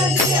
Bye.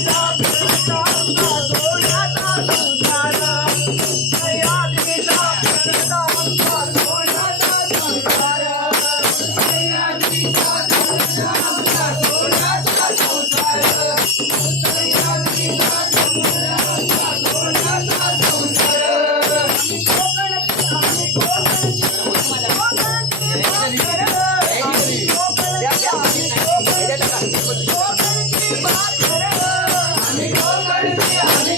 love. around it.